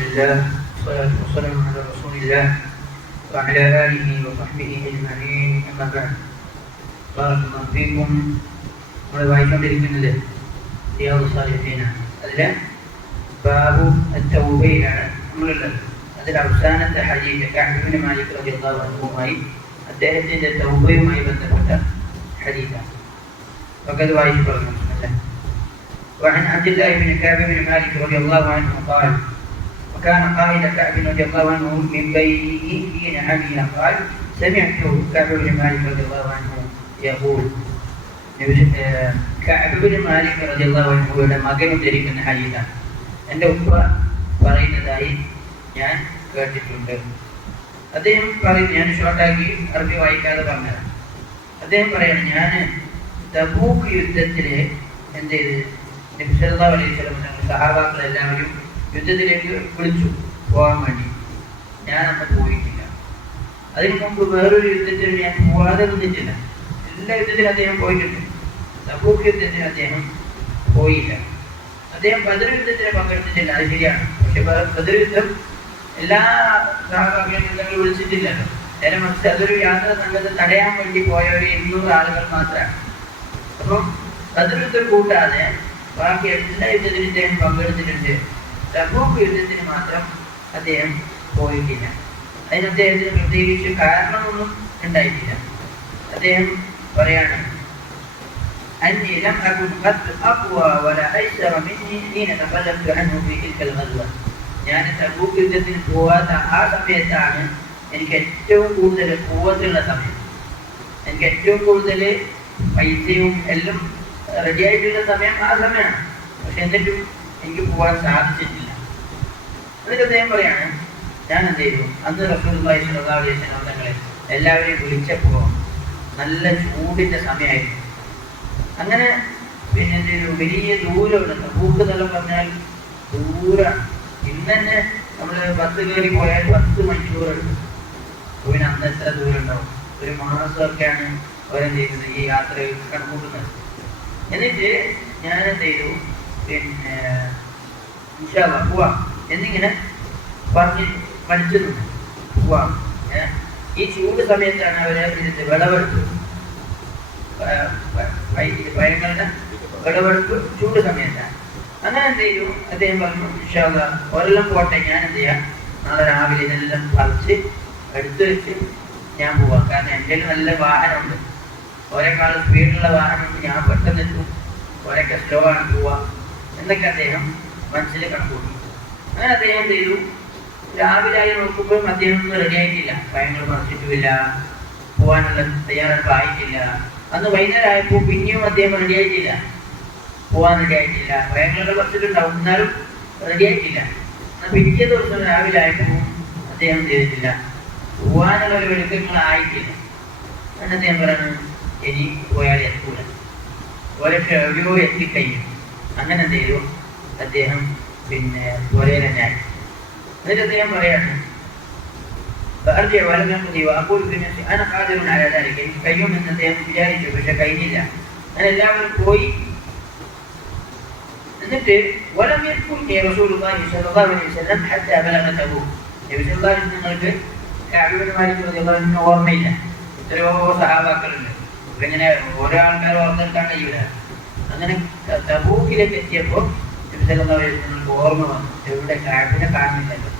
لله والصلاة والسلام على رسول الله وعلى آله وصحبه أجمعين أما بعد بارك الله فيكم നമ്മൾ വായിച്ചുകൊണ്ടിരിക്കുന്നത് റിയാദുസ് സ്വാലിഹീനാണ്. അതിലെ ബാബു അത്തൗബയിലാണ് നമ്മളുള്ളത്. അതിൽ അവസാനത്തെ ഹദീസ് കഅബ് ഇബ്നു മാലിക് റളിയല്ലാഹു അൻഹുമായി അദ്ദേഹത്തിന്റെ തൗബയുമായി ബന്ധപ്പെട്ട ഹദീസാണ്. وقد واجب بسم الله. وعن عبد الله بن كعب بن مالك رضي الله عنه قال وكان قائد كعب رضي الله عنه من بيته حين عمي قال سمعت كعب بن مالك رضي الله عنه يقول കഅബ് ഇബ്നു മാലിക് റളിയല്ലാഹു അൻഹുയുടെ മകൻ ഉദ്ധരിക്കുന്ന ഹദീസാണ്. എൻ്റെ ഉപ്പ പറയുന്നതായി ഞാൻ കേട്ടിട്ടുണ്ട്. അദ്ദേഹം പറയും, ഞാൻ ഷോർട്ടാക്കി അറബി വായിക്കാതെ പറഞ്ഞത്. അദ്ദേഹം പറയണം, ഞാൻ തബൂക്ക് യുദ്ധത്തില് എന്ത് ചെയ്ത് നബി സല്ലല്ലാഹു അലൈഹി വസല്ലം സഹാബാക്കൾ എല്ലാവരും യുദ്ധത്തിലേക്ക് വിളിച്ചു പോകാൻ വേണ്ടി. ഞാൻ അന്ന് പോയിട്ടില്ല. അതിനു മുമ്പ് വേറൊരു യുദ്ധത്തിൽ ഞാൻ പോവാതെ നിന്നിട്ടില്ല. എല്ലാ യുദ്ധത്തിലും അദ്ദേഹം പോയിട്ടുണ്ട്. തബൂക്ക് യുദ്ധത്തിന് അദ്ദേഹം പോയില്ല. അദ്ദേഹം ബദർ യുദ്ധത്തിന് പങ്കെടുത്തിട്ടില്ല, അത് ശരിയാണ്. പക്ഷെ ബദർ യുദ്ധം എല്ലാ സഹാബാക്കളെയും വിളിച്ചിട്ടില്ലല്ലോ. നേരെ മറിച്ച് അതൊരു യാത്ര സംഘത്തെ തടയാൻ വേണ്ടി പോയ ഒരു 200 ആളുകൾ മാത്രമാണ്. അപ്പം ബദർ യുദ്ധം കൂട്ടാതെ ബാക്കി എല്ലാ യുദ്ധത്തിനും അദ്ദേഹം പങ്കെടുത്തിട്ടുണ്ട്. തബൂക്ക് യുദ്ധത്തിന് മാത്രം അദ്ദേഹം പോയിട്ടില്ല. അതിന് അദ്ദേഹത്തിന് പ്രത്യേകിച്ച് കാരണമൊന്നും ഉണ്ടായിട്ടില്ല. അദ്ദേഹം പറയാണ്, أني لم أكن قد أقوى ولا أيسر مني حين تخلفت عنه في تلك الغزوة. ഞാൻ തബൂക്ക് യുദ്ധത്തിന് പോവാത്ത ആ സമയത്താണ് എനിക്ക് ഏറ്റവും കൂടുതൽ കൂവത്തുള്ള സമയം. എനിക്ക് ഏറ്റവും കൂടുതൽ പൈസയും എല്ലാം റെഡിയായിട്ടുള്ള സമയം ആ സമയമാണ്. പക്ഷെ എന്നിട്ടും എനിക്ക് പോകാൻ സാധിച്ചിട്ടില്ല. എന്നിട്ട് അദ്ദേഹം പറയാണ്, ഞാൻ എന്ത് ചെയ്തു, അന്ന് റസൂലുള്ളാഹി സ്വല്ലല്ലാഹു അലൈഹി വസല്ലം തങ്ങളെ എല്ലാവരെയും വിളിച്ചപ്പോൾ നല്ല ചൂടിന്റെ സമയമായിരുന്നു. അങ്ങനെ പിന്നെ വലിയ ദൂരമുണ്ട്. തബൂക്ക് എന്നെല്ലാം പറഞ്ഞാൽ ദൂരം. ഇന്ന് തന്നെ നമ്മൾ ബസ് കയറി പോയാൽ 10 മണിക്കൂറുണ്ട്. പിന്നെ അന്ന് എത്ര ദൂരം ഉണ്ടാവും? ഒരു മാസമൊക്കെയാണ് അവരെന്ത് ചെയ്യുന്നത്, ഈ യാത്ര കണക്കൂട്ടുന്നത്. എന്നിട്ട് ഞാൻ എന്ത് ചെയ്തു, പിന്നെ ഇൻഷാ അല്ലാഹ് പോവാം എന്നിങ്ങനെ പറഞ്ഞ് പഠിച്ചു നിന്നു. പോവാം. ഈ ചൂട് സമയത്താണ് അവരെ വിളവെടുത്തത്. പഴങ്ങളുടെ വിളവെടുപ്പ് ചൂട് സമയത്താണ്. അങ്ങനെ എന്ത് ചെയ്തു, അദ്ദേഹം പറഞ്ഞു, ഇൻഷാ അല്ലാഹ് ഒരെല്ലാം പോട്ടെ, ഞാൻ എന്ത് ചെയ്യാം, നാളെ രാവിലെ ഇതെല്ലാം പറിച്ച് എടുത്തു വെച്ച് ഞാൻ പോവാം. കാരണം എൻ്റെ നല്ല വാഹനമുണ്ട്, ഒരേക്കാൾ സ്പീഡുള്ള വാഹനമുണ്ട്, ഞാൻ പെട്ടെന്ന് എത്തും, ഒരൊക്കെ സ്ലോ ആണ് പോവാ എന്നൊക്കെ അദ്ദേഹം മനസ്സിൽ കണക്കൂട്ടി. അങ്ങനെ അദ്ദേഹം എന്ത് ചെയ്തു, രാവിലെ ആയി നോക്കുമ്പോഴും അദ്ദേഹം ഒന്നും റെഡി ആയിട്ടില്ല. ഭയങ്കര മറിച്ചിട്ടുമില്ല, പോകാനുള്ള തയ്യാറെടുപ്പ് ആയിട്ടില്ല. അന്ന് വൈകുന്നേരം ആയപ്പോൾ പിന്നെയും അദ്ദേഹം റെഡി ആയിട്ടില്ല, പോകാൻ റെഡി ആയിട്ടില്ല. ഭയങ്കര ബസ്സിലുണ്ടാവും, എന്നാലും റെഡി ആയിട്ടില്ല. പിറ്റേ ദിവസം രാവിലെ ആയപ്പോൾ അദ്ദേഹം ചെയ്തിട്ടില്ല, പോകാനുള്ള ഒരു ഒരുക്കങ്ങളായിട്ടില്ല. എന്നിട്ട് അദ്ദേഹം പറയുന്നത്, ഇനി പോയാൽ എത്തൂല, ഒരൊക്കെ എവിടെയോ എത്തിക്കഴിഞ്ഞു. അങ്ങനെ എന്ത് ചെയ്തു, അദ്ദേഹം പിന്നെ ഒരേ തന്നെയായി. എന്നിട്ട് അദ്ദേഹം പറയാണ്, فأرجع ولم يقضي وأقول في نفسي أنا قادر على ذلك. കഴിയും എന്ന് അദ്ദേഹം വിചാരിച്ചു, പക്ഷെ കഴിഞ്ഞില്ല. അങ്ങനെ എല്ലാവരും പോയി. എന്നിട്ട് ولم يذكرني رسول الله صلى الله عليه وسلم حتى بلغ تبوك. നബി സല്ലല്ലാഹു അലൈഹി വസല്ലം നിങ്ങൾക്ക് കഅബ് ഇബ്നു മാലിക് റളിയല്ലാഹു അൻഹു ഓർമ്മയില്ല. എത്രയോ സഹാബാക്കളുണ്ട്, ഇങ്ങനെ ഓരോ ആൾക്കാർ ഓർമ്മിക്കാൻ കഴിയൂല. അങ്ങനെ തബൂക്കിലേക്ക് എത്തിയപ്പോൾ നബി സല്ലല്ലാഹു അലൈഹി വസല്ലം ഓർമ്മ വന്നു, എവിടെ കഅബിനെ കാണുന്നില്ലല്ലോ.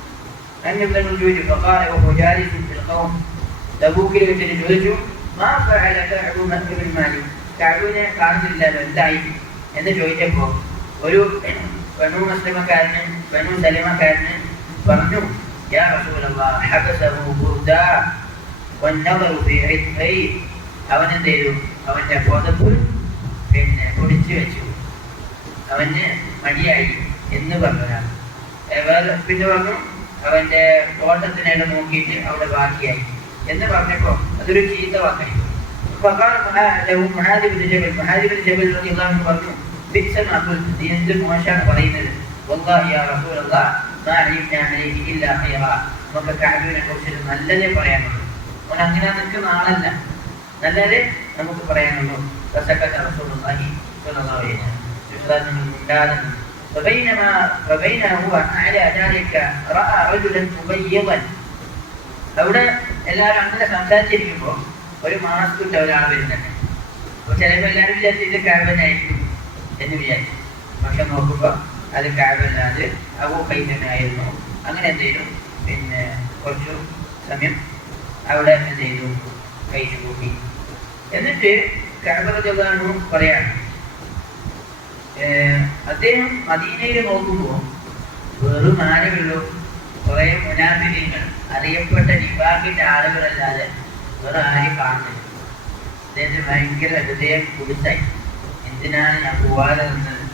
അങ്ങനെ ചോദിച്ചു, തബൂക്കിൽ വെച്ചിട്ട് ചോദിച്ചു, കഅബിനെ കാണുന്നില്ലല്ലോ, എന്തായി എന്ന് ചോദിച്ചപ്പോൾ ഒരു ബനൂ മുസ്ലിമക്കാരന്, ബനൂ സലീമക്കാരന് പറഞ്ഞു, യാ റസൂലല്ലാഹ് ഹബസഹു ബുർദാ വന്നദറു ഫീ ഇദ്ഫൈ. അവൻ എന്ത് ചെയ്തു, അവന്റെ പുതപ്പ് പിന്നെ പൊടിച്ചു വെച്ചു, അവന് മടിയായി എന്ന് പറഞ്ഞതാണ്. പിന്നെ പറഞ്ഞു, അവന്റെ തോട്ടത്തിനെ നോക്കിയിട്ട് അവിടെ ബാക്കിയായി എന്ന് പറഞ്ഞപ്പോ അതൊരു ചീത്ത വാക്കായി. പറഞ്ഞു, എന്ത് മോശമാണ് പറയുന്നത്, നമുക്ക് കഅബിനെ കുറിച്ച് നല്ലതേ പറയാനുള്ളൂ. അവൻ അങ്ങനെ നിൽക്കുന്ന ആളല്ല, നല്ലതേ നമുക്ക് പറയാനുള്ളൂ. മിണ്ടാതെ فبينما هو على ذلك رأى رجلا مبيضا. അവിടെ എല്ലാവരും അങ്ങനെ സംസാരിച്ചിരിക്കുമ്പോൾ ഒരു മാസ്കിട്ട ഒരാൾ വരുന്നുണ്ട്. അപ്പോൾ ചിലപ്പോൾ എല്ലാവരും വിചാരിച്ചത് കാബനായിരിക്കും എന്ന് വിചാരിച്ചു. പക്ഷെ നോക്കുമ്പോൾ അത് കാബല്ലാതെ അബൂ ഖൈസമായിരുന്നു. അങ്ങനെ എന്ത് ചെയ്തു, പിന്നെ കുറച്ചു സമയം അവിടെ എന്ത് ചെയ്തു, കഴിച്ചു കൂട്ടി. എന്നിട്ട് കഅബ റളിയല്ലാഹു അൻഹു പറയാണ്, അദ്ദേഹം മദീനയിൽ നോക്കുമ്പോൾ വെറും ആരുള്ളൂ, കുറെ മുനാഫിഖീങ്ങൾ, അറിയപ്പെട്ട നിഫാഖിന്റെ ആളുകളല്ലാതെ വേറെ ആരും കാണുന്നില്ല. അദ്ദേഹത്തിന് ഭയങ്കര ഹൃദയം കുടിച്ചായി. എന്തിനാണ് ഞാൻ പോവാതെ നിന്നത്?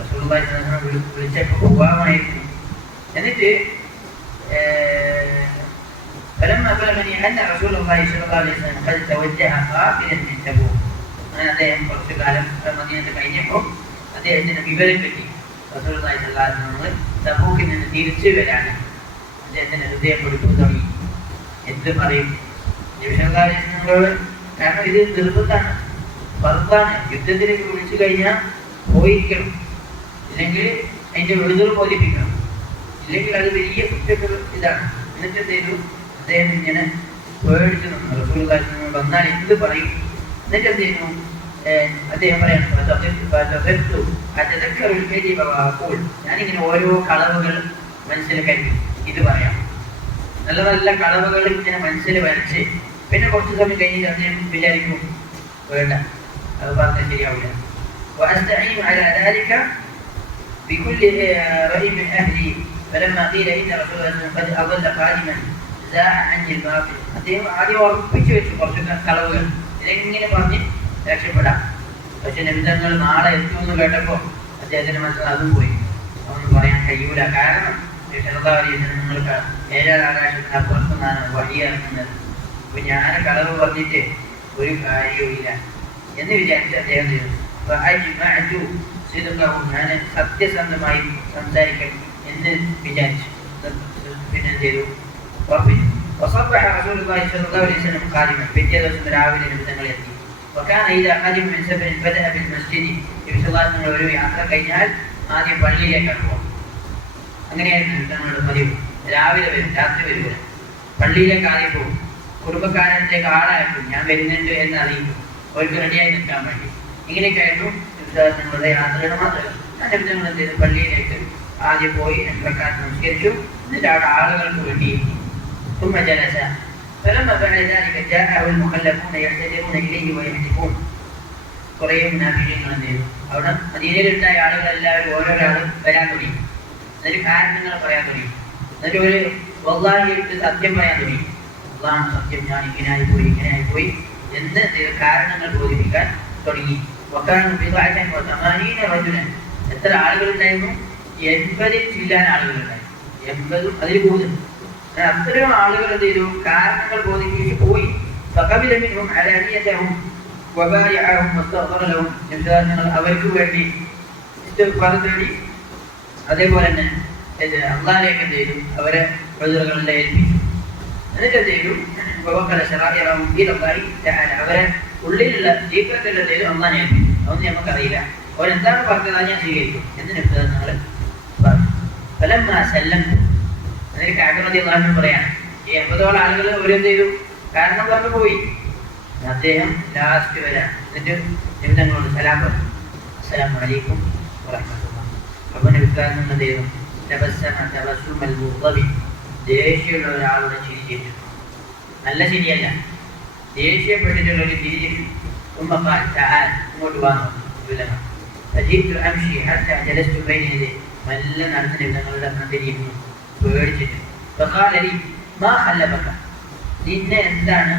റസൂലുള്ളാഹി സ്വല്ലല്ലാഹു അലൈഹി വസല്ലം വിളിച്ചപ്പോൾ പോവാമായിരുന്നു. എന്നിട്ട് فلما بلغني أن رسول الله صلى الله عليه وسلم قد توجه قافلا من تبوك. അങ്ങനെ അദ്ദേഹം കുറച്ചു കാലം മദീനത്ത് കഴിഞ്ഞപ്പോൾ അദ്ദേഹത്തിന് വിവരം കിട്ടി റസൂലുള്ളാഹി സ്വല്ലല്ലാഹു അലൈഹി വസല്ലം തബൂക്കിൽ നിന്ന് തിരിച്ചു വരാണ്. അദ്ദേഹത്തിന് ഹൃദയം കൊടുത്തു തുടങ്ങി. എന്ത് പറയും നബി സല്ലല്ലാഹു അലൈഹി വസല്ലമയോട്? കാരണം ഇത് നിർബന്ധമാണ്, ഫർദാണ്. യുദ്ധത്തിലേക്ക് വിളിച്ചു കഴിഞ്ഞാൽ പോയിരിക്കണം, ഇല്ലെങ്കിൽ അതിന്റെ വിടുതൽ ബോധിപ്പിക്കണം, ഇല്ലെങ്കിൽ അത് വലിയ കുറ്റങ്ങൾ ഇതാണ്. എന്നിട്ട് എന്തെയ്തു, അദ്ദേഹം ഇങ്ങനെ പേടിച്ചു നിന്നു. റസൂലുള്ളാഹി സ്വല്ലല്ലാഹു അലൈഹി വസല്ലം വന്നാൽ എന്ത് പറയും? എന്നിട്ട് എന്ത് ചെയ്യുന്നു, അദ്ദേഹം പറയാണ്, ഞാനിങ്ങനെ ഓരോ കളവുകൾ മനസ്സിൽ കരുതി ഇത് പറയാം. നല്ല നല്ല കളവുകൾ ഇങ്ങനെ മനസ്സിൽ വരച്ച് പിന്നെ കുറച്ച് സമയം കഴിഞ്ഞിട്ട് അദ്ദേഹം വിചാരിക്കും, വേണ്ട, അത് പറഞ്ഞാൽ ശരിയാവില്ല. بكل رأي من أهلي فلما قيل إن رسول الله قد أضل قادما زاح عني الباطل. അദ്ദേഹം ആദ്യം ഉറപ്പിച്ചു വെച്ചു കുറച്ച് കളവുകൾ ഇതെങ്ങനെ പറഞ്ഞ് രക്ഷപ്പെടാം. പക്ഷെ നബിതങ്ങൾ നാളെ എത്തുമെന്ന് കേട്ടപ്പോൾ അദ്ദേഹത്തിന്റെ മനസ്സിൽ അതും പോയി. അതൊന്നും പറയാൻ കഴിയൂല. കാരണം നിങ്ങൾക്ക് 7 ആകാശത്തിന് അപ്പുറത്തുനിന്നാണ് വഴി ഇറങ്ങുന്നത്. അപ്പൊ ഞാൻ കളവ് പറഞ്ഞിട്ട് ഒരു കാര്യവും ഇല്ല എന്ന് വിചാരിച്ച് അദ്ദേഹം ചെയ്തു. ഞാൻ സത്യസന്ധമായി സംസാരിക്കണം എന്ന് വിചാരിച്ചു. പിന്നെ ചെയ്തു. وصبح رسول الله صلى الله عليه وسلم قادما. പിറ്റേ ദിവസം രാവിലെ നബിതങ്ങൾ എത്തി. وكان إذا قدم من سفر بدأ بالمسجد. നബി സല്ലല്ലാഹു അലൈഹി വസല്ലം ഒരു യാത്ര കഴിഞ്ഞാൽ ആദ്യം പള്ളിയിലേക്കാണ് പോകും. അങ്ങനെയായിരുന്നു തങ്ങളുടെ പതിവ്. രാവിലെ വരും, രാത്രി വരില്ല, പള്ളിയിലേക്ക് ആദ്യം പോകും. കുടുംബക്കാരത്തേക്ക് ആളായിരിക്കും, ഞാൻ വരുന്നുണ്ട് എന്ന് അറിയിക്കും, അവർക്ക് റെഡിയായി നിൽക്കാൻ വേണ്ടി. ഇങ്ങനെയൊക്കെ ആയിരുന്നു നിങ്ങളുടെ യാത്രയുടെ മാത്രം. ഞാൻ നബിതങ്ങൾ എന്ത് ചെയ്തു, പള്ളിയിലേക്ക് ആദ്യം പോയി പ്രക്കാരം നമസ്കരിച്ചു. എന്നിട്ട് അവിടെ ആളുകൾക്ക് വേണ്ടി ثم جلس فلما بعد ذلك جاءه المخلفون يعتذرون إليه ويهتفون. കുറേ മുനാഫിഖീങ്ങൾ എന്ത് ചെയ്തു, അവിടെ മദീനയിലുണ്ടായ ആളുകളെല്ലാവരും ഓരോരാളും വരാൻ തുടങ്ങി. എന്നിട്ട് കാരണങ്ങൾ പറയാൻ തുടങ്ങി. എന്നിട്ട് ഒരു വല്ലാഹി എടുത്ത് സത്യം പറയാൻ തുടങ്ങി. അല്ലാഹു സത്യം, ഞാൻ ഇങ്ങനെയായി പോയി എന്ന് കാരണങ്ങൾ ബോധിപ്പിക്കാൻ തുടങ്ങി. എത്ര ആളുകളുണ്ടായിരുന്നു? 80 ചില്ലാൻ ആളുകളുണ്ടായി. 80 അതിൽ കൂടുതൽ. അത്രയും ആളുകൾ എന്ത് ചെയ്തു, കാരണങ്ങൾ ബോധിപ്പിച്ച് പോയി. അവർക്ക് വേണ്ടി തേടി, അതേപോലെ തന്നെ അള്ളാഹിലേക്ക് എന്ത് ചെയ്തു, അവരെ പ്രതികളെ ഏൽപ്പിച്ചു. എന്നിട്ട് എന്ത് ചെയ്തു, അവരെ ഉള്ളിലുള്ള സീക്രത്തിൽ എന്ത് ചെയ്തു, അള്ളാഹിനെ ഏൽപ്പിച്ചു. അതൊന്നും നമുക്കറിയില്ല, അവരെന്താണ് പറഞ്ഞത് ഞാൻ സ്വീകരിക്കും എന്ന് നിങ്ങൾ പറഞ്ഞു. അതിന് കാരണ പറയാണ്, ഈ 80 ആളുകൾ അവരെന്ത് ചെയ്തു, കാരണം പറഞ്ഞു പോയി. അദ്ദേഹം ലാസ്റ്റ് വരാം. എന്നിട്ട് നിമിതങ്ങളോട് സലാം പറഞ്ഞു, അസ്സലാമു അലൈക്കും വറഹ്മത്തുള്ളാഹി. അപ്പൊ നബിക്കാരൻ എന്ത് ചെയ്തു, ദേഷ്യമുള്ള ഒരാളുടെ ചിരി ചിരിച്ചു. നല്ല ചിരിയല്ല, ദേഷ്യപ്പെട്ടിട്ടുള്ള ഒരു ചിരി ചിരിച്ചു. ഇങ്ങോട്ട് വന്നു. മെല്ലെ നടന്ന നിമിതങ്ങളുടെ തിരിയുന്നു, പേടിച്ചിട്ട്. നിന്നെ എന്താണ്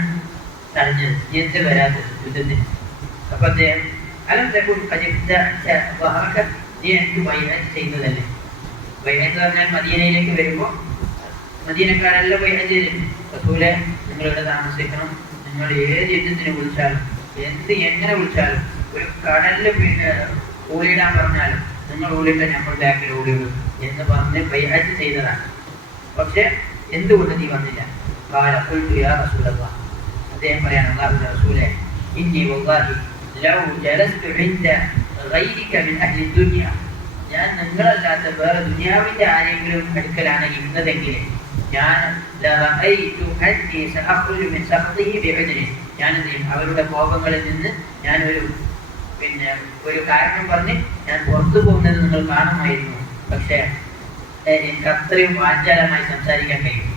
തടഞ്ഞത്, എന്ത് വരാത്തത് യുദ്ധത്തിന്? അപ്പൊ അദ്ദേഹം നീ എനിക്ക് ബൈഅത്ത് ചെയ്യുന്നതല്ലേ? ബൈഅത്ത് പറഞ്ഞാൽ മദീനയിലേക്ക് വരുമ്പോൾ മദീനക്കാരെല്ലാം ബൈഅത്ത് ചെയ്തിട്ടുണ്ട്. റസൂലേ, നിങ്ങളിവിടെ താമസിക്കണം, നിങ്ങൾ ഏത് യുദ്ധത്തിന് വിളിച്ചാലും എങ്ങനെ വിളിച്ചാലും, ഒരു കടലിൽ പിന്നെ ഊളിയിടാൻ പറഞ്ഞാലും നിങ്ങൾ ഊളിയിട്ട് നമ്മൾ ബാക്കിൽ ഊളിയിടും എന്ന് പറഞ്ഞ് ബൈഅത്ത് ചെയ്തതാണ്. പക്ഷെ എന്തുകൊണ്ട് നീ വന്നില്ല? അദ്ദേഹം പറയാണ്, അല്ലാഹുവിന്റെ റസൂലേ, ഇന്നി വല്ലാഹി ലൗ ജലസ്തു ഇൻദ ഗൈരിക മിൻ അഹ്ലി ദുനിയ ഞാൻ നിങ്ങളല്ലാത്ത വേറെ ദുനിയാവിന്റെ ആരെങ്കിലും അടുക്കലാണ് ഇരുന്നതെങ്കിൽ ഞാൻ എന്ത് ചെയ്യും? അവരുടെ കോപങ്ങളിൽ നിന്ന് ഞാൻ ഒരു കാരണം പറഞ്ഞ് ഞാൻ പുറത്തു പോകുന്നത് നിങ്ങൾ കാണുമായിരുന്നു. പക്ഷേ എനിക്ക് അത്രയും വാചാലമായി സംസാരിക്കാൻ കഴിയും,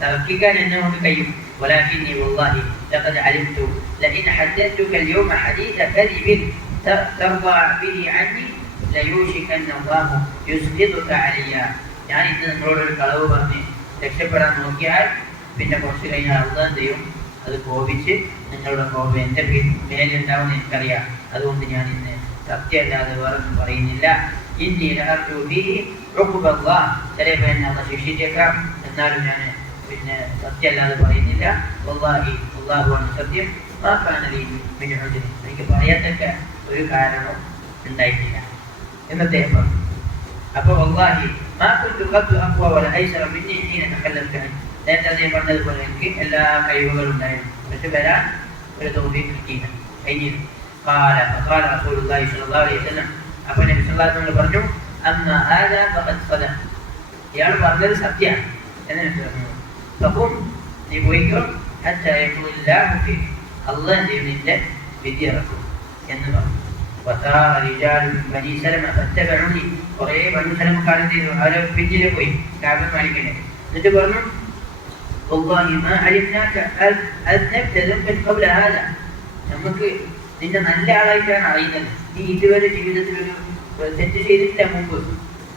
തർക്കിക്കാൻ എന്നെ കൊണ്ട് കഴിയും. ولكني والله لقد علمت لئن حدثتك اليوم حديث كذب ترضى به عني ليوشكن الله يسقطك علي. ഞാൻ ഇന്ന് നിങ്ങളോടൊരു കളവ് പറഞ്ഞ് രക്ഷപ്പെടാൻ നോക്കിയാൽ പിന്നെ കുറച്ച് കഴിഞ്ഞാൽ അള്ളാഹ് ചെയ്യും, അത് കോപിച്ച് നിങ്ങളുടെ കോപം എൻ്റെ മേലുണ്ടാവുമെന്ന് എനിക്കറിയാം. അതുകൊണ്ട് ഞാൻ ഇന്ന് സത്യമല്ലാതെ വേറൊന്നും പറയുന്നില്ല. ചിലപ്പോൾ എന്നെ അള്ള ശിക്ഷിച്ചേക്കാം, എന്നാലും ഞാൻ സത്യമല്ലാതെ പറയുന്നില്ല. അള്ളാഹുവാണ് സത്യം. എനിക്ക് പറയത്തക്ക ഒരു കാരണം ഉണ്ടായിട്ടില്ല എന്നത്തെ പറഞ്ഞു. അപ്പൊ നേരത്തെ അദ്ദേഹം പറഞ്ഞതുപോലെ എനിക്ക് എല്ലാ കഴിവുകളും ഉണ്ടായിരുന്നു, പക്ഷെ വരാൻ ഒരു തൗഫീഖ് കിട്ടിയില്ല, കഴിഞ്ഞില്ല. അപ്പൊ നബി സല്ലല്ലാഹു അലൈഹി വസല്ലം പറഞ്ഞു, ഇയാൾ പറഞ്ഞത് സത്യമാണ് എന്ന് പറഞ്ഞു. നീ പോയിക്കോ, അള്ളാഹ് നിന്റെ വിധി ഇറക്കും എന്ന് പറഞ്ഞു. കുറെ ബനൂ സലമക്കാരൻ ചെയ്തു, അവരെ പിന്നിലെ പോയി കാബിൽ മാലിക്കിനെ. എന്നിട്ട് പറഞ്ഞു, നമുക്ക് നിന്റെ നല്ല ആളായിട്ടാണ് അറിയുന്നത്, നീ ഇതുവരെ ജീവിതത്തിൽ ഒരു തെറ്റ് ചെയ്തിട്ടില്ല മുമ്പ്,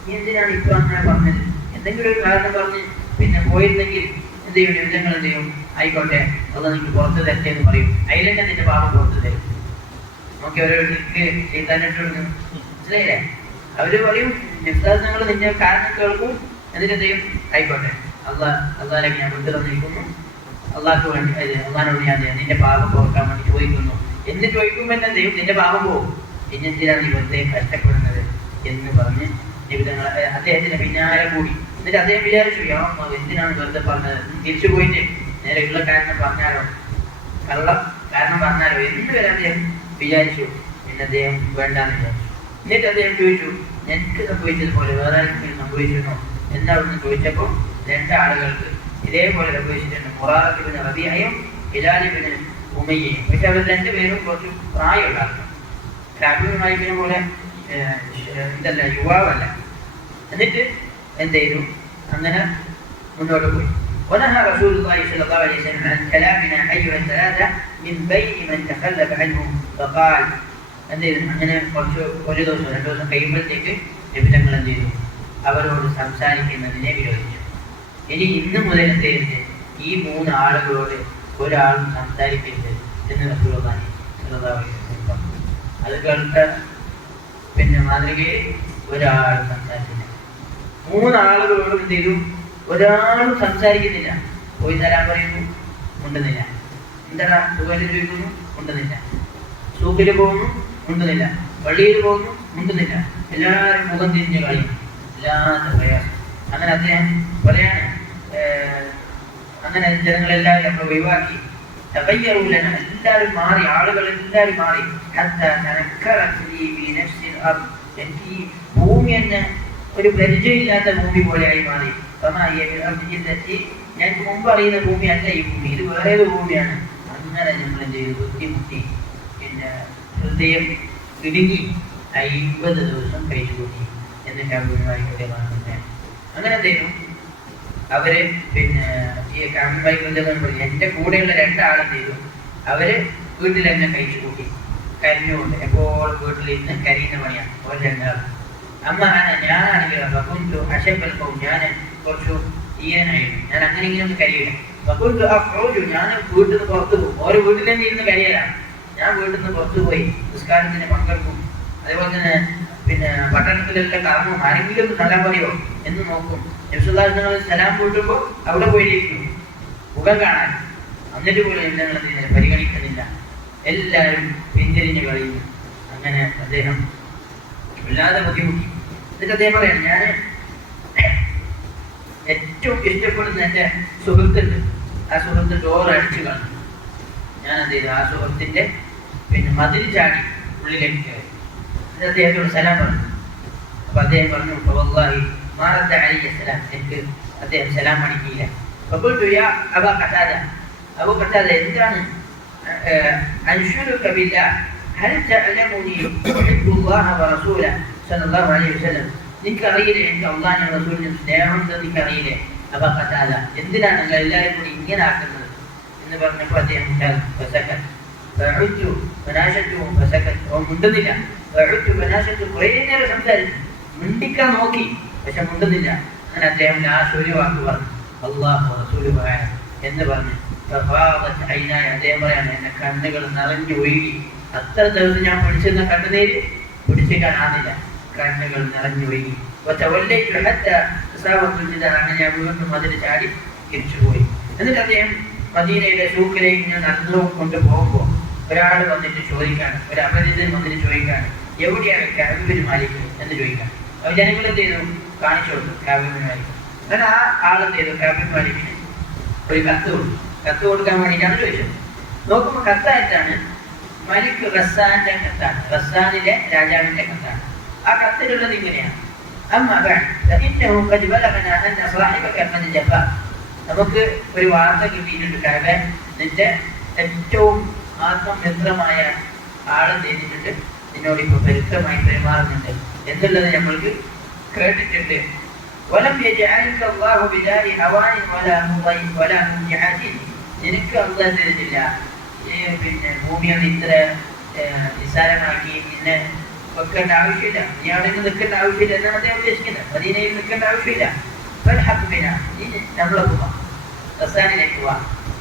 നീ എന്തിനാണ് ഇപ്പൊ അങ്ങനെ പറഞ്ഞത്? എന്തെങ്കിലും ഒരു കാരണം പറഞ്ഞ് പിന്നെ പോയിരുന്നെങ്കിൽ എന്ത് ചെയ്യും? നിമിഷങ്ങൾ എന്ത് ചെയ്യും? ആയിക്കോട്ടെ, അത് നിനക്ക് പുറത്ത് തെറ്റെന്ന് പറയും, അതിലെന്നെ നിന്റെ പാപം പുറത്ത് തരും. നമുക്ക് ഓരോ ചെയ്താനിട്ട് മനസ്സിലായില്ലേ? അവര് പറയും നിങ്ങൾ നിന്റെ കാരണം കേൾക്കും, എന്നിട്ട് എന്ത് ചെയ്യും? ആയിക്കോട്ടെ, അള്ളാഹിലേക്ക് ഞാൻ വിട്ടു തന്നിരിക്കുന്നു, അള്ളാഹ്ക്ക് വേണ്ടി അള്ളാഹിനോട് ഞാൻ നിന്റെ പാപം പോക്കാൻ വേണ്ടി ചോദിക്കുന്നു എന്ന് ചോദിക്കുമ്പോൾ എന്ത് ചെയ്യും? നിന്റെ പാപം പോകും. പിന്നെ എന്തിനാണ് നീ വെറുതെ കഷ്ടപ്പെടുന്നത് എന്ന് പറഞ്ഞ് അദ്ദേഹത്തിന്റെ പിന്നാലെ കൂടി. എന്നിട്ട് അദ്ദേഹം വിചാരിച്ചു, എന്തിനാണ് വെറുതെ പറഞ്ഞത്? തിരിച്ചു പോയിട്ട് നേരെ ഉള്ള കാരണം പറഞ്ഞാലോ, കള്ളം കാരണം പറഞ്ഞാലോ എന്ന് വരെ അദ്ദേഹം വിചാരിച്ചു. പിന്നെ അദ്ദേഹം വേണ്ടാന്ന് വിചാരിച്ചു. എന്നിട്ട് അദ്ദേഹം ചോദിച്ചു, എനിക്ക് സംഭവിച്ചതുപോലെ വേറെ ആർക്കെങ്കിലും സംഭവിച്ചിരുന്നോ എന്നവിടുന്ന് ചോദിച്ചപ്പോൾ രണ്ടാളുകൾക്ക് ഇതേപോലെ സംഭവിച്ചിട്ടുണ്ട്. മുറാഖ് ഇബ്നു റബീഅയും ഹിലാൽ ഇബ്നു ഉമയ്യയും. പക്ഷെ അവർ രണ്ടുപേരും കുറച്ച് പ്രായമുള്ള ആൾക്കാർ, കാബിൽ മാലിക്കിനെ പോലെ ഇതല്ല, യുവാവല്ല. എന്നിട്ട് എന്ത് ചെയ്തു? അങ്ങനെ മുന്നോട്ട് പോയി. ونهى رسول الله صلى الله عليه وسلم عن كلامنا أيها الثلاثة من بين من تخلف عنه فقال എന്ത് ചെയ്തു? അങ്ങനെ ഒരു ദിവസം 2 ദിവസം കഴിയുമ്പോഴത്തേക്ക് നബിതങ്ങൾ എന്ത് ചെയ്തു? അവരോട് സംസാരിക്കുന്നതിനെ വിരോധിച്ചു. ഇനി ഇന്ന് മുതൽ എന്ത് ചെയ്യരുത്? ഈ 3 ആളുകളോട് ഒരാളും സംസാരിക്കരുത് എന്ന് റസൂലുള്ളാഹി സ്വല്ലല്ലാഹു അലൈഹി വസല്ലം പറഞ്ഞു. അത് കേൾക്ക പിന്നെ മാതൃകയിൽ ഒരാളും സംസാരിച്ചില്ല. 3 ആളുകളോടും എന്ത് ചെയ്തു? ഒരാളും സംസാരിക്കുന്നില്ല. പോയി തരാൻ പറയുന്നു, ഉണ്ടെന്നില്ല. എന്താ സുഖം ചോദിക്കുന്നു, ഉണ്ടെന്നില്ല. സൂക്കില് പോകുന്നു, ഉണ്ടെന്നില്ല. പള്ളിയിൽ പോകുന്നു, ഉണ്ടെന്നില്ല. എല്ലാവരും മുഖം തിരിഞ്ഞ് കളയും, ഇല്ലാത്ത പ്രയാസം. അങ്ങനെ അദ്ദേഹം പറയാണ്, അങ്ങനെ ജനങ്ങളെല്ലാവരും നമ്മൾ ഒഴിവാക്കി. തബയ്യറൂലന, എല്ലാവരും മാറി, ആളുകൾ എല്ലാവരും മാറി. എനിക്ക് ഈ ഭൂമി തന്നെ ഒരു പരിചയമില്ലാത്ത ഭൂമി പോലെയായി മാറി. ഞങ്ങൾക്ക് മുമ്പ് അറിയുന്ന ഭൂമിയല്ല ഈ ഭൂമി, ഇത് വേറെ ഏത് ഭൂമിയാണ്. അങ്ങനെ ഞങ്ങൾ എന്ത് ചെയ്തു? ബുദ്ധിമുട്ടി, പിന്നെ ഹൃദയം ഇടുങ്ങി 50 ദിവസം കഴിച്ചുകൂട്ടി എന്നിട്ട് അഭിമാനിക്കുന്നതാണ്. അങ്ങനെ എന്തെങ്കിലും അവര് പിന്നെ ഈ കാമിമായിക്കൊണ്ട് എൻ്റെ കൂടെയുള്ള 2 ആളെന്ത് ചെയ്തു? അവര് വീട്ടിൽ തന്നെ കഴിച്ചുകൂട്ടി, കരിഞ്ഞുകൊണ്ട്. എപ്പോഴും വീട്ടിലിരുന്ന് കരിയുന്ന പണിയാണ് അവർ 2 ആൾ. അമ്മ ഞാനാണെങ്കിലും അശപ്പൽപ്പവും ഞാൻ കുറച്ചു ഈയനായിരുന്നു, ഞാൻ അങ്ങനെ ഇങ്ങനെ ഒന്ന് കരിയില്ല. ഞാൻ വീട്ടിൽ നിന്ന് പുറത്തു പോകും. ഓരോ വീട്ടിൽ തന്നെ ഇരുന്ന് കരിയലാണ്. ഞാൻ വീട്ടിൽ നിന്ന് പുറത്തു പോയി നിസ്കാരത്തിന് പങ്കെടുക്കും. അതേപോലെ തന്നെ പിന്നെ പട്ടണത്തിലെല്ലാം കറങ്ങും, ആരെങ്കിലും ഒന്ന് സലാം പറയോ എന്ന് നോക്കും. നബിസ്വല്ലല്ലാഹു സലാം കൂട്ടുമ്പോൾ അവിടെ പോയിരിക്കും മുഖം കാണാൻ. എന്നിട്ട് പോലും ഞങ്ങൾ പരിഗണിക്കുന്നില്ല, എല്ലാവരും പിന്തിരിഞ്ഞ് കളയുന്നു. അങ്ങനെ അദ്ദേഹം വല്ലാതെ ബുദ്ധിമുട്ടി. എന്നിട്ട് അദ്ദേഹം പറയാണ്, ഞാൻ ഏറ്റവും ഇഷ്ടപ്പെടുന്ന എൻ്റെ സുഹൃത്തുണ്ട്, ആ സുഹൃത്ത് ഡോർ അടിച്ചു കളഞ്ഞു. ഞാൻ എന്ത് ചെയ്തു? ആ സുഹൃത്തിന്റെ പിന്നെ മതിൽ ചാടി ഉള്ളിലേക്ക് കയറി. എന്നിട്ട് അദ്ദേഹത്തോട് സലാം പറഞ്ഞു. അപ്പോൾ അദ്ദേഹം പറഞ്ഞു വല്ലാഹി മാ റദ്ദ അലൈഹി സലാം, എനിക്ക് അദ്ദേഹം സലാം അടിക്കില്ല. ഫഖുൽതു യാ അബാ ഖതാദ, അബൂ ഖതാദ എന്താണ് അൻഷുദുക ബില്ലാഹ് ഹൽ തഅലമുനി ഉഹിബ്ബുല്ലാഹ വറസൂലഹു സ്വല്ലല്ലാഹു അലൈഹി വസല്ലം, നിനക്കറിയില്ലേ എനിക്ക് അള്ളാഹിനെയും റസൂലിനെയും സ്നേഹമുണ്ടെന്ന് നിനക്കറിയില്ലേ അബാ ഖതാദ, എന്തിനാണ് നിങ്ങൾ എല്ലാവരും കൂടി ഇങ്ങനെ ആക്കുന്നത് എന്ന് പറഞ്ഞപ്പോൾ അദ്ദേഹം മുണ്ടുന്നില്ല. കുറേ നേരം സംസാരിച്ചു, മിണ്ടിക്കാൻ നോക്കി, പക്ഷെ മുണ്ടുന്നില്ല. അങ്ങനെ അദ്ദേഹം ലാസ്റ്റ് ഒരു വാക്ക് പറഞ്ഞു അല്ലാഹു റസൂലുഹു അഅലം എന്ന് പറഞ്ഞു. അദ്ദേഹം പറയാണ് എന്റെ കണ്ണുകൾ നിറഞ്ഞു ഒഴുകി. അത്ര ദിവസം ഞാൻ പിടിച്ചിരുന്ന കണ്ണുനീര് പിടിച്ചു കാണാനില്ല, കണ്ണുകൾ നിറഞ്ഞു ഒഴുകി. അങ്ങനെ ഞാൻ വീണ്ടും അതിന് ചാടി തിരിച്ചുപോയി. എന്നിട്ട് അദ്ദേഹം മദീനയിലെ സൂക്കിലേക്ക് ഞാൻ നടന്നു കൊണ്ട് പോകുമ്പോൾ ഒരാൾ വന്നിട്ട് ചോദിക്കാണ്, ഒരു അപരിചിതൻ വന്നിട്ട് ചോദിക്കാണ്, എവിടെയാണ് കഅബ് ബിൻ മാലിക് എന്ന് ചോദിക്കാണ്. അപ്പോൾ ജനങ്ങൾ എന്ത് ചെയ്തു, കാണിച്ചു കൊടുത്തു കഅബ് ബിൻ മാലിക്. അങ്ങനെ ആ ആളെന്ത് ചെയ്തു, കഅബ് ബിൻ മാലിക്കിന് ഒരു കത്ത് കൊടുത്തു. കത്ത് കൊടുക്കാൻ വേണ്ടിയിട്ടാണ് ചോദിച്ചത്. നോക്കുമ്പോൾ കത്തായിട്ടാണ് മലിക് റസ്സാന്റെ കത്താണ്, റസ്സാനിലെ രാജാവിന്റെ കത്താണ്. ആ കത്തിലുള്ളത് ഇങ്ങനെയാണ്: നമുക്ക് ഒരു വാർത്ത കിട്ടിയിട്ടുണ്ട്, കഅബ നിന്റെ ഏറ്റവും ആത്മമിത്രമായ ആളെ ചെയ്തിട്ടുണ്ട്, നിന്നോട് ഇപ്പോൾ പരിത്രമായി പെരുമാറുന്നുണ്ട് എന്നുള്ളത് നമ്മൾക്ക് കേട്ടിട്ടുണ്ട്. നിനക്ക് അള്ളാഹ് തരുന്നില്ല, പിന്നെ ഭൂമിയാണ് ഇത്ര നിസ്സാരമാക്കി നിന്നെ വെക്കേണ്ട ആവശ്യമില്ല, നീ അവിടെ നിൽക്കേണ്ട ആവശ്യമില്ല എന്നാണ് അദ്ദേഹം ഉദ്ദേശിക്കുന്നത്. മദീനയിൽ നിൽക്കേണ്ട ആവശ്യമില്ല, നീ നമ്മളെ പോവാ, റസാനിലേക്ക് പോവാ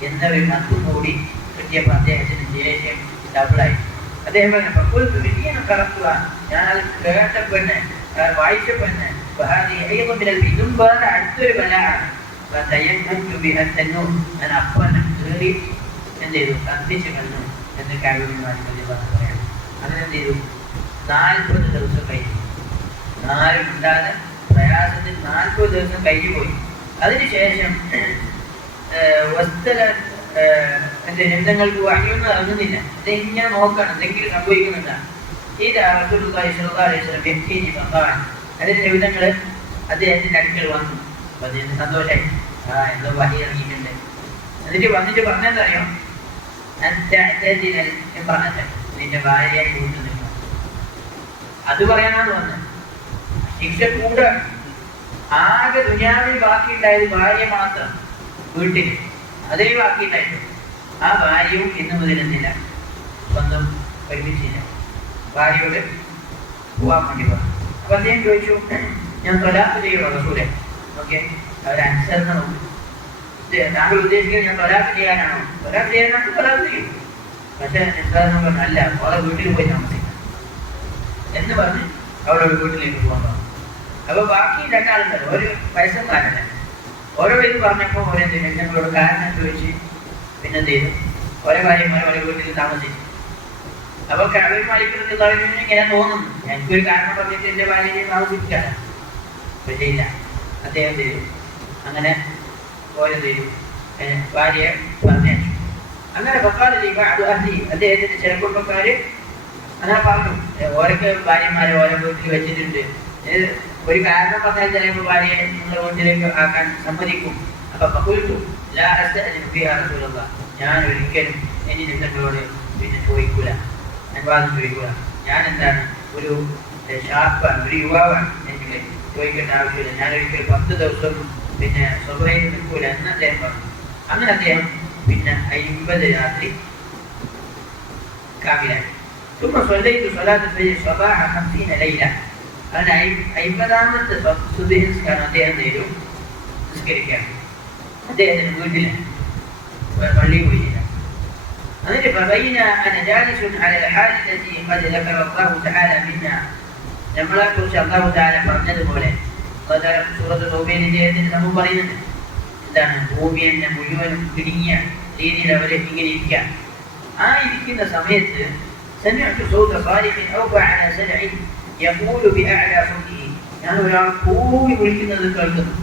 എന്നൊരു കത്തും കൂടി കിട്ടിയപ്പോൾ അദ്ദേഹത്തിന് ദേഷ്യം ഡബിളായി. അദ്ദേഹം പറഞ്ഞു കറക്കുക, ഞാൻ അത് കേട്ടപ്പെന്നെ വായിച്ചപ്പെന്നെ ഇതും വേറെ അടുത്തൊരു ബലാണ്. ഞാൻ അപ്പം കയറി എന്ത് ചെയ്തു, കത്തിച്ച് കണ്ടു എന്ന് പറയാം. അങ്ങനെ എന്ത് ചെയ്തു, 40 ദിവസം കഴിഞ്ഞു. നാലുമില്ലാതെ പ്രയാസത്തിൽ 40 ദിവസം കഴിഞ്ഞു പോയി. അതിനുശേഷം എന്റെ യുദ്ധങ്ങൾക്ക് വഴിയൊന്നും ഇറങ്ങുന്നില്ല. ഇതെങ്ങനെ നോക്കണം, എന്തെങ്കിലും സംഭവിക്കുന്നുണ്ടാണ്. അതിന്റെ യുദ്ധങ്ങൾ അദ്ദേഹത്തിന്റെ അടുക്കൽ വന്നു. അപ്പൊ അദ്ദേഹത്തിന് സന്തോഷമായി, എന്തോ വഴി ഇറങ്ങിയിട്ടുണ്ട്. എന്നിട്ട് വന്നിട്ട് പറഞ്ഞെന്തറിയാം, പറഞ്ഞ നിന്റെ ഭാര്യയെ കൂട്ടുന്നില്ല. അത് പറയാനാണ് വന്നത്. ശിക്ഷ കൂടെ ആകെ ദുനിയാവിൽ ബാക്കിയുണ്ടായത് ഭാര്യ മാത്രം വീട്ടിൽ, അതേ ബാക്കിയുണ്ടായിരുന്നു. ആ ഭാര്യയും ഇന്നു മുതലെന്നില്ല, സ്വന്തം ഒരുമിച്ചില്ല. ഭാര്യയോട് പോവാൻ വേണ്ടി പറഞ്ഞു. അപ്പൊ അദ്ദേഹം ചോദിച്ചു, ഞാൻ തൊലാഖ് ചെയ്യണോ റസൂലെ? ഓക്കെ, അവരനുസരണ നോക്കും. താങ്കൾ ഉദ്ദേശിക്കുന്നത് ഞാൻ തൊലാഖ് ചെയ്യാനാണോ? തൊലാഖ് ചെയ്യാനാണ് തൊലാഖ് ചെയ്യും, പക്ഷെ നിസ്സാരം പറഞ്ഞു അല്ല, അവളെ വീട്ടിൽ പോയി താമസിക്കാം എന്ന് പറഞ്ഞ് അവളോട് വീട്ടിലേക്ക് പോകാൻ പറഞ്ഞു. അപ്പൊ ബാക്കി രണ്ടാളുണ്ടല്ലോ, ഒരു വയസ്സന്മാരല്ലേ, ഓരോ ഇത് പറഞ്ഞപ്പോൾ ഓരോന്തിനും ഞങ്ങളോട് കാരണം ചോദിച്ച് പിന്നെ എന്ത് ചെയ്തു, ഓരോ ഭാര്യമാർ ഓരോ വീട്ടിൽ താമസിച്ചു. അപ്പൊ കഅബ മാലിക്കുന്നവരിന് ഇങ്ങനെ തോന്നുന്നു, എനിക്കൊരു കാരണം പറഞ്ഞിട്ട് എന്റെ ഭാര്യയെ താമസിപ്പിക്കാനാണ്. പക്ഷേ ഇല്ല, അദ്ദേഹം ചെയ്തു. അങ്ങനെ ഓരോ ചെയ്തു, ഭാര്യയെ പറഞ്ഞയച്ചു. അങ്ങനെ അദ്ദേഹത്തിന്റെ ചില കുടുംബക്കാര് അങ്ങനെ പറഞ്ഞു, ഓരോ ഭാര്യമാരെ ഓരോ വീട്ടിൽ വെച്ചിട്ടുണ്ട്. ഒരു കാരണം പറഞ്ഞാൽ ചിലപ്പോൾ ഭാര്യയെ നിങ്ങളുടെ വീട്ടിലേക്ക് ആക്കാൻ സമ്മതിക്കും. അപ്പൊ ഞാൻ ഒരിക്കലും ഇനി നിങ്ങളോട് പിന്നെ ചോദിക്കൂല, അനുവാദം ചോദിക്കൂല. ഞാൻ എന്താണ് ഒരു ഷാപ്പാണ്, ഒരു യുവാവാണ്, എനിക്ക് ചോദിക്കേണ്ട ആവശ്യമില്ല. ഞാൻ ഒരിക്കലും 10 ദിവസം പിന്നെ സ്വഭയിൽ നിൽക്കൂല എന്ന് അദ്ദേഹം പറഞ്ഞു. അങ്ങനെ അദ്ദേഹം പിന്നെ 50 രാത്രി കാമിലായി. ثم صليت صلاة الفجر صباح 50 ليلة. അങ്ങനെ 50ാമത്തെ സുബ്ഹി നിസ്കാരം അദ്ദേഹം ചെയ്തു, നിസ്കരിക്കാൻ അദ്ദേഹത്തിന്റെ വീട്ടില് പള്ളിയിൽ പോയില്ല. എന്നിട്ട് നമ്മളെ കുറിച്ച് അല്ലാഹു തആല പറഞ്ഞതുപോലെ സൂറത്തുൽ തൗബയിൽ ഇദ്ദേഹത്തിന് നമ്മൾ പറയുന്നുണ്ട്, എന്താണ്, ഭൂമി എന്നെ മുഴുവനും ഇടുങ്ങിയ രീതിയിൽ അവരെ ഇങ്ങനെ ഇരിക്കാൻ. ആ ഇരിക്കുന്ന സമയത്ത് ഞാൻ ഒരാൾ കൂടി വിളിക്കുന്നത് കേൾക്കുന്നു.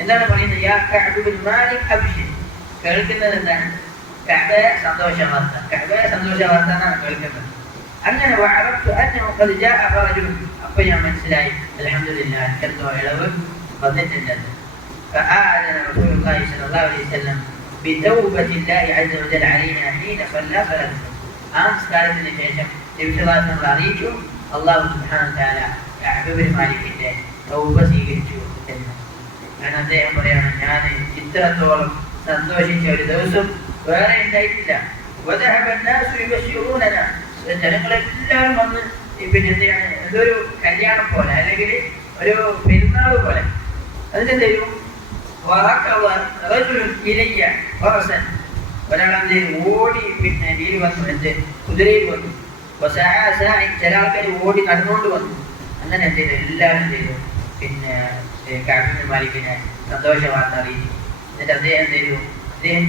എന്താണ് പറയുന്നത്? യാ കഅബ് ബിൻ മാലിക് അബ്ശിർ. കേൾക്കുന്നത് എന്താണ്? കഅബ സന്തോഷ വാർത്ത, കഅബ സന്തോഷ വാർത്ത എന്നാണ് കേൾക്കുന്നത്. അങ്ങനെ അപ്പം ഞാൻ മനസ്സിലായി അൽഹംദുലില്ലാഹ് എനിക്കെന്തോ ഇളവ് വന്നിട്ടുണ്ടെന്ന്. فآذن رسول الله صلى الله عليه وسلم بتوبة الله عز وجل علينا حين صلى صلاة الصبح. ആ നിസ്കാരത്തിന് ശേഷം നബി സല്ലല്ലാഹു അലൈഹി വസല്ലം അറിയിച്ചു അല്ലാഹു സുബ്ഹാനഹു വ തആല കഅബ് ബിൻ മാലിക്കിന്റെ തൗബ സ്വീകരിച്ചു എന്ന്. കാരണം അദ്ദേഹം പറയാണ്, ഞാൻ ഇത്രത്തോളം സന്തോഷിച്ച ഒരു ദിവസം വേറെ ഉണ്ടായിട്ടില്ല. ജനങ്ങളെല്ലാവരും വന്ന് പിന്നെ എന്തിനാണ്, ഇതൊരു കല്യാണം പോലെ അല്ലെങ്കിൽ ഒരു പെരുന്നാൾ പോലെ. അതിനെന്തെങ്കിലും ഒരാളെ ഓടി പിന്നെ നീര് വന്നു, എന്ത് കുതിരയിൽ വന്നു. ചില ആൾക്കാർ ഓടി നടന്നുകൊണ്ട് വന്നു. അങ്ങനെ എന്ത് ചെയ്തു, എല്ലാവരും ചെയ്തു പിന്നെ കഅബ് മാലിക്കിനെ സന്തോഷ വാർത്ത അറിയിച്ചു. എന്നിട്ട് അദ്ദേഹം എന്ത് ചെയ്തു, അദ്ദേഹം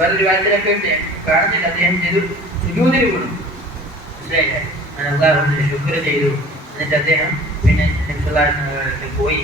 വേറൊരു കാര്യത്തിലൊക്കെ കാണുന്നില്ല, അദ്ദേഹം ചെയ്തു സുജൂദിൽ വീണു. മനസ്സിലായില്ലേ? അല്ലാഹുവിനെ ശുക്ർ ചെയ്തു. എന്നിട്ട് അദ്ദേഹം പിന്നെ പോയി.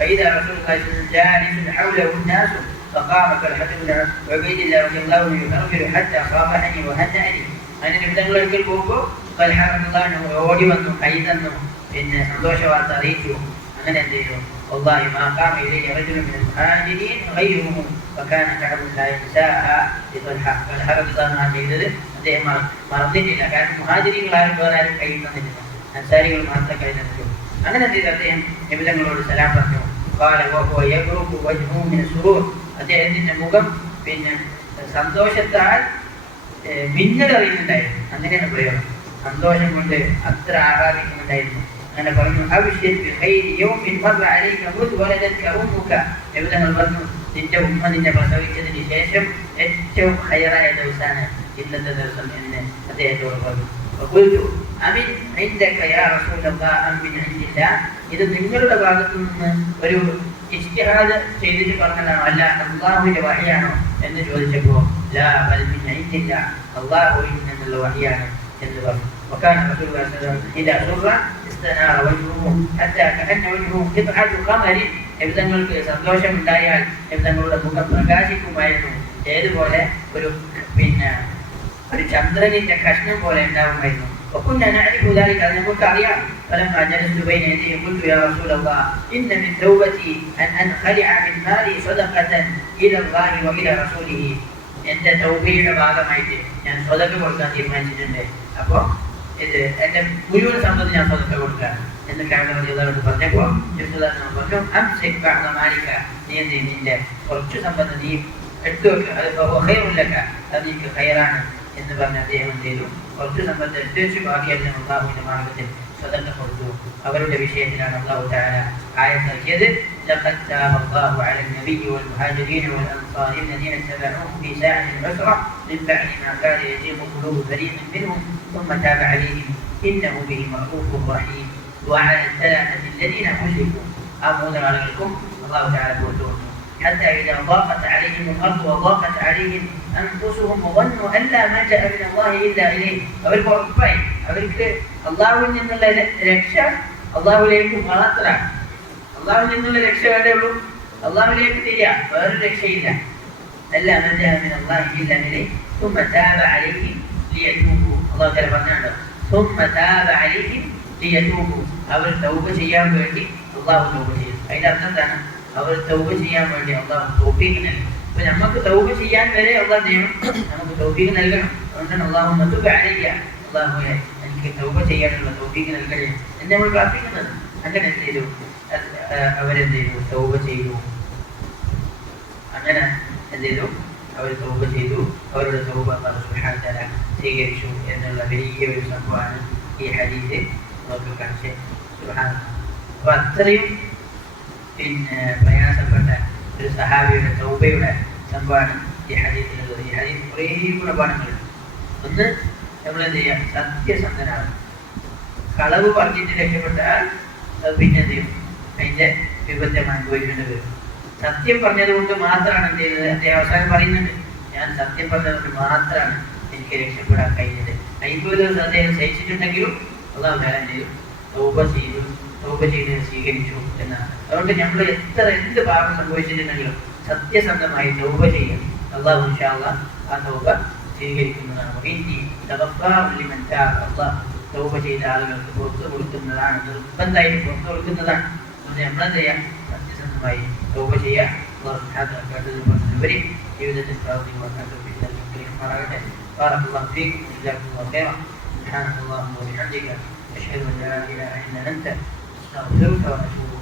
فإذا رسول الله صلى الله عليه وسلم جالس حوله الناس فقام طلحة بن عبيد الله رضي الله عنه يغفر حتى صافحني وهنأني. അങ്ങനെ നിമിഷങ്ങളൊരിക്കൽ പോകുമ്പോൾ طلحة رضي الله عنه ഓടി വന്നു, കൈ തന്നു, പിന്നെ സന്തോഷ വാർത്ത അറിയിച്ചു. അങ്ങനെ എന്ത് ചെയ്തു, والله ما قام إلي رجل من المهاجرين غيره وكان كعب لا ينساها لطلحة. طلحة رضي الله عنه ചെയ്തത് അദ്ദേഹം മറന്നിട്ടില്ല. കാരണം മുഹാജിരികളാരും വേറെ ആരും കൈ തന്നിട്ടില്ല, അൻസാരികൾ മാത്രമേ കൈ തന്നിട്ടുള്ളൂ. അങ്ങനെ ചെയ്ത് അദ്ദേഹം നബിതങ്ങളോട് സലാം പറഞ്ഞു. അദ്ദേഹത്തിന്റെ മുഖം പിന്നെ സന്തോഷത്താൽ മിന്നലറിയുന്നുണ്ടായിരുന്നു. അങ്ങനെയാണ് പ്രയോഗം. സന്തോഷം കൊണ്ട് അത്ര ആഹ്ലാദിക്കുന്നുണ്ടായിരുന്നു. അങ്ങനെ പറഞ്ഞു, നബിതങ്ങൾ പറഞ്ഞു, നിന്റെ ഉമ്മ നിന്നെ പ്രസവിച്ചതിന് ശേഷം ഏറ്റവും ഹൈറായ ദിവസമാണ് ഇന്നത്തെ ദിവസം എന്ന് അദ്ദേഹത്തോട് പറഞ്ഞു. ഇത് നിങ്ങളുടെ ഭാഗത്തു നിന്ന് ഒരു ഇജ്തിഹാദ് ചെയ്തിട്ട് പറഞ്ഞതാണോ, അല്ല അല്ലാഹുവിന്റെ വഹയാണോ എന്ന് ചോദിച്ചപ്പോൾ അല്ലാഹുവിൽ നിന്നുള്ള വഹയാണ് എന്ന് പറഞ്ഞു. وكان رسول الله صلى الله عليه وسلم إذا سر استنار وجهه حتى كأن وجهه قطعة قمر. നബിതങ്ങൾക്ക് സന്തോഷം ഉണ്ടായാൽ നബിതങ്ങളുടെ മുഖം പ്രകാശിക്കുമായിരുന്നു. ഏതുപോലെ ഒരു പിന്നെ ഒരു ചന്ദ്രനിന്റെ കഷ്ണം പോലെ ഉണ്ടാവുമായിരുന്നു. وكنا نعرف ذلك أن نقول فلما جلست بين يديه قلت يا رسول الله إن من توبتي أن أنخلع من مالي صدقة إلى الله وإلى رسوله. എൻ്റെ തൗബയുടെ ഭാഗമായിട്ട് ഞാൻ സ്വതക്ക കൊടുക്കാൻ തീരുമാനിച്ചിട്ടുണ്ട്. അപ്പോൾ ഇത് എൻ്റെ മുഴുവൻ സമ്പത്ത് ഞാൻ സ്വതക്ക കൊടുക്കാം എന്ന് കഅബ് പറഞ്ഞപ്പോൾ പറഞ്ഞു, നീ എന്ത് നിന്റെ കുറച്ചു സമ്പത്ത് നീ എടുത്തു വെക്കുക, അത് നീക്ക് ഖൈറാണ് എന്ന് പറഞ്ഞ അദ്ദേഹം ചെയ്തു. കുറച്ച് സമ്പത്ത് എടുത്തു വെച്ച് ബാക്കിയെല്ലാം അല്ലാഹുവിന്റെ മാർഗ്ഗത്തിൽ സ്വതക്ക കൊടുത്തു. അവരുടെ വിഷയത്തിലാണ് അല്ലാഹു തആല ആയത്തിറക്കിയത്. لقد تاب الله على النبي والمهاجرين والأنصار الذين اتبعوه في ساعة العسرة من بعد ما كان يزيغ قلوب فريق منهم ثم تاب عليهم إنه بهم رؤوف رحيم. وعلى الثلاثة الذين خلفوا أمون على الكفر الله تعالى يقول حتى إذا ضاقت عليهم الأرض وضاقت عليهم أنفسهم وظنوا أن لا ملجأ من الله إلا إليه. അവർക്ക് ഉറപ്പായി, അവർക്ക് അള്ളാഹുവിൽ നിന്നുള്ള രക്ഷ അള്ളാഹുവിലേക്ക് മാത്രമാണ്. അള്ളാഹുവിൽ നിന്നുള്ള രക്ഷ വേണ്ടേ ഉള്ളൂ, അള്ളാഹുവിലേക്ക് തിരിയാ, വേറൊരു രക്ഷയില്ല. ألا ملجأ من الله إلا إليه ثم تاب عليهم ليتوبوا. الله تعالى പറഞ്ഞാണ് ثم تاب عليهم ليتوبوا. അവർ തൗബ ചെയ്യാൻ വേണ്ടി അള്ളാഹു തൗബ ചെയ്യും. അതിന്റെ അർത്ഥം എന്താണ്? അവർ തൗബ ചെയ്യാൻ വേണ്ടി അള്ളാഹു തൗഫീഖ് നൽകി. അപ്പൊ നമുക്ക് തൗബ ചെയ്യാൻ വരെ അള്ളാഹു ചെയ്യണം, നമുക്ക് തൗഫീഖ് നൽകണം. അതുകൊണ്ടാണ് അള്ളാഹു മതുബ അലയ്യ, അള്ളാഹുവേ എനിക്ക് തൗബ ചെയ്യാനുള്ള തൗഫീഖ് നൽകണേ എന്ന് നമ്മൾ പ്രാർത്ഥിക്കുന്നത്. അങ്ങനെ എന്ത് ചെയ്തു, അവരെന്ത് ചെയ്തു, തൗബ ചെയ്തു. അങ്ങനെ എന്ത് ചെയ്തു, അവർ തൗബ ചെയ്തു. അവരുടെ തൗബ അല്ലാഹു സുബ്ഹാനഹു വ തആല സ്വീകരിച്ചു എന്നുള്ള വലിയ ഒരു സംഭവമാണ് ഈ ഹദീസ് നമുക്ക് കാണിച്ചത്. സുബ്ഹാനല്ലാഹ്. അപ്പൊ അത്രയും പിന്നെ പ്രയാസപ്പെട്ട ഒരു സഹാബിയുടെ തൗബയുടെ സംഭവമാണ് ഈ ഹദീസിലുള്ളത്. ഈ ഹദീസ് കുറേ ഗുണപാഠങ്ങളുണ്ട്. ഒന്ന്, നമ്മൾ എന്ത് ചെയ്യാം, സത്യസന്ധനാണ്. കളവ് പറഞ്ഞിട്ട് രക്ഷപ്പെട്ടാൽ പിന്നെ എന്ത് ചെയ്യും, അതിന്റെ വിപത്തം അനുഭവിക്കേണ്ടി വരും. സത്യം പറഞ്ഞത് കൊണ്ട് മാത്രമാണ് എന്ത് ചെയ്യുന്നത്, അദ്ദേഹം അവസാനം പറയുന്നുണ്ട്, ഞാൻ സത്യം പറഞ്ഞത് കൊണ്ട് മാത്രമാണ് എനിക്ക് രക്ഷപ്പെടാൻ കഴിഞ്ഞത്. 50 ദിവസം അദ്ദേഹം സഹിച്ചിട്ടുണ്ടെങ്കിലും അള്ളാഹു തആല ചെയ്തു, തൗബ ചെയ്തു, തൗബ ചെയ്ത് സ്വീകരിച്ചു എന്നാണ്. അതുകൊണ്ട് നമ്മൾ എന്ത് പാപം സംഭവിച്ചിട്ടുണ്ടെങ്കിലും സത്യസന്ധമായി തൗബ ചെയ്യാം. അള്ളാഹു ഇൻഷാ അല്ലാഹ് ആ തൗബ സ്വീകരിക്കുന്നതാണ്. തൗബ ചെയ്ത ആളുകൾക്ക് പുറത്തു കൊടുക്കുന്നതാണ്, നിർബന്ധമായിട്ട് പുറത്തു കൊടുക്കുന്നതാണ്. അതുകൊണ്ട് നമ്മളെന്ത് ചെയ്യാം? സത്യസന്ധമായി തൗബ ചെയ്യുക. കേട്ടതുപരി ജീവിതത്തിൽ പ്രവർത്തിക്കുവാനാകട്ടെ. بارك الله فيكم وجزاكم الله خيرا. سبحانك اللهم وبحمدك أشهد أن لا إله إلا أنت أستغفرك وأتوب